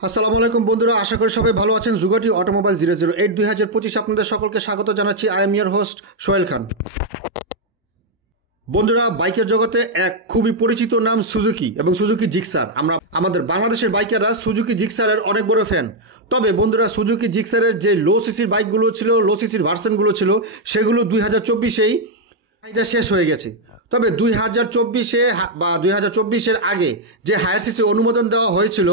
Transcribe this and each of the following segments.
আসসালামু আলাইকুম বন্ধুরা, আশা করি সবাই ভালো আছেন। জুগাটি অটোমোবাইল 008 2025 আপনাদের সকলকে স্বাগত জানাচ্ছি। I am your host Sohel Khan. বন্ধুরা, বাইকের জগতে এক খুবই পরিচিত নাম সুজুকি এবং সুজুকি জিক্সার। আমাদের বাংলাদেশের বাইকাররা সুজুকি জিক্সারের অনেক বড় ফ্যান। তবে বন্ধুরা, সুজুকি জিক্সারের যে লো সিসির বাইকগুলো ছিল, লো সিসির ভার্সনগুলো ছিল, সেগুলো 2024-এই চাহিদা শেষ হয়ে গেছে। তবে 2024-এ বা 2024-এর আগে যে হায়ার সিসি অনুমোদন দেওয়া হয়েছিল,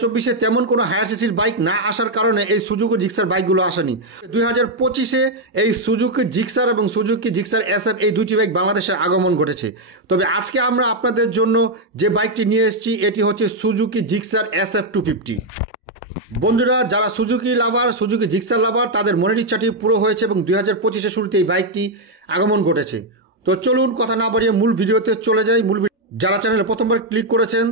2024-এ তেমন কোনো হায়ার সিসির বাইক না আসার কারণে এই সুজুকি জিক্সার বাইকগুলো আসেনি। 2025-এ এই সুজুকি জিক্সার এবং সুজুকি জিক্সার SF এই দুটি বাইক বাংলাদেশে আগমন ঘটেছে। তবে আজকে আমরা আপনাদের জন্য যে বাইকটি নিয়ে এসেছি, এটি হচ্ছে সুজুকি জিক্সার SF 250। বন্ধুরা, যারা সুজুকি লাভার, সুজুকি জিক্সার লাভার, তাদের মনের ইচ্ছাটি পুরো হয়েছে এবং 2025-এর শুরুতে এই বাইকটি আগমন ঘটেছে। তো চলুন কথা না বাড়িয়ে মূল ভিডিওতে চলে যাই। যারা চ্যানেলে প্রথমবার ক্লিক করেছেন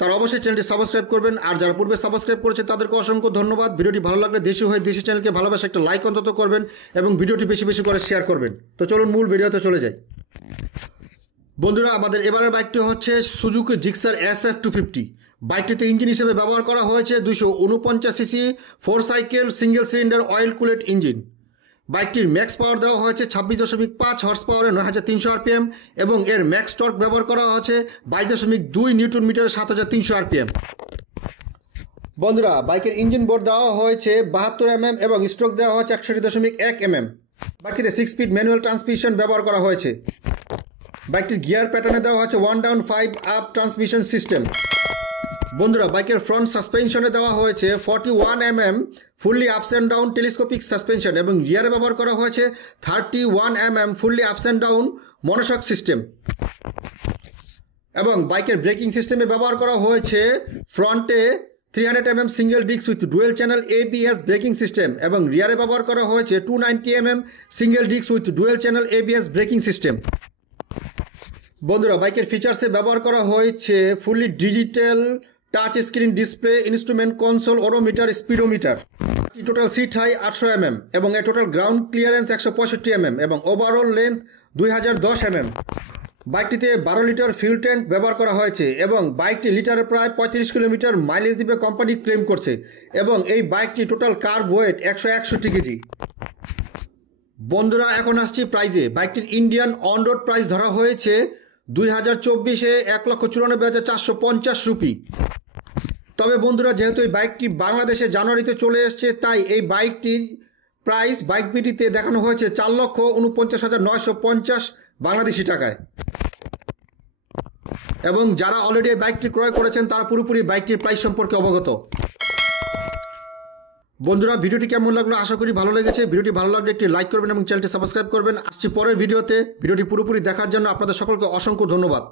তারা অবশ্যই চ্যানেলটি সাবস্ক্রাইব করবেন, আর যারা পূর্বে সাবস্ক্রাইব করেছে তাদেরকে অসংখ্য ধন্যবাদ। ভিডিওটি ভালো লাগলে দেশি হয়ে দেশি চ্যানেলকে ভালোবাসা একটা লাইক অন্তত করবেন এবং ভিডিওটি বেশি বেশি করে শেয়ার করবেন। তো চলুন মূল ভিডিওতে চলে যাই। বন্ধুরা, আমাদের এবারের বাইকটি হচ্ছে সুজুকি জিক্সার SF 250। বাইকটিতে ইঞ্জিন হিসেবে ব্যবহার করা হয়েছে 249 CC 4 cycle single cylinder oil cooled engine. বাইকটির ম্যাক্স পাওয়ার দেওয়া হয়েছে 26.5 হর্স পাওয়ারে 9300 RPM এবং এর ম্যাক্স টর্ক ব্যবহার করা হয়েছে 22.2 নিউটন মিটার 7300 RPM। বন্ধুরা, বাইকের ইঞ্জিন বোর্ড দেওয়া হয়েছে 72 mm এবং স্ট্রোক দেওয়া হয়েছে 61.1 mm। বাইকটিতে 6 স্পিড ম্যানুয়াল ট্রান্সমিশন ব্যবহার করা হয়েছে। বাইকটির গিয়ার প্যাটার্নে দেওয়া হয়েছে 1 ডাউন 5 আপ ট্রান্সমিশন সিস্টেম। বন্ধুরা, বাইকের ফ্রন্ট সাসপেনশনে দেওয়া হয়েছে 41 mm fully ups and down telescopic suspension এবং রিয়ারে ব্যবহার করা হয়েছে 31 mm fully ups and down monoshock system. এবং বাইকের ব্রেকিং সিস্টেমে ব্যবহার করা হয়েছে ফ্রন্টে 300 mm single disc with dual channel ABS braking system এবং রিয়ারে ব্যবহার করা হয়েছে 290 mm single disc with dual channel ABS braking system. বন্ধুরা, বাইকের ফিচার্সে ব্যবহার করা হয়েছে fully digital touch screen display, instrument console, odometer, speedometer. Total seat high 800 mm এবং এর টোটাল গ্রাউন্ড ক্লিয়ারেন্স 165 mm এবং ওভারঅল লেন্থ 2010 mm। বাইকটিতে 12 লিটার ফিউল ট্যাঙ্ক ব্যবহার করা হয়েছে এবং বাইকটি লিটারে প্রায় 35 কিলোমিটার মাইলেজ দিবে কোম্পানি ক্লেম করছে এবং এই বাইকটি টোটাল কার্ব ওয়েট 161 কেজি। বন্ধুরা, এখন আসছি প্রাইজে। বাইকটির ইন্ডিয়ান অন রোড প্রাইস ধরা হয়েছে 2024-এ 1,94,450 রুপি। তবে বন্ধুরা, যেহেতু এই বাইকটি বাংলাদেশে জানুয়ারিতে চলে এসছে, তাই এই বাইকটির প্রাইস বাইক বিডিতে দেখানো হয়েছে 4,49,950 বাংলাদেশি টাকায়। এবং যারা অলরেডি এই বাইকটি ক্রয় করেছেন তারা পুরোপুরি বাইকটির প্রাইস সম্পর্কে অবগত। বন্ধুরা, ভিডিওটি কেমন লাগলো? আশা করি ভালো লেগেছে। ভিডিওটি ভালো লাগলে একটি লাইক করবেন এবং চ্যানেলটি সাবস্ক্রাইব করবেন। আসছি পরের ভিডিওতে। ভিডিওটি পুরোপুরি দেখার জন্য আপনাদের সকলকে অসংখ্য ধন্যবাদ।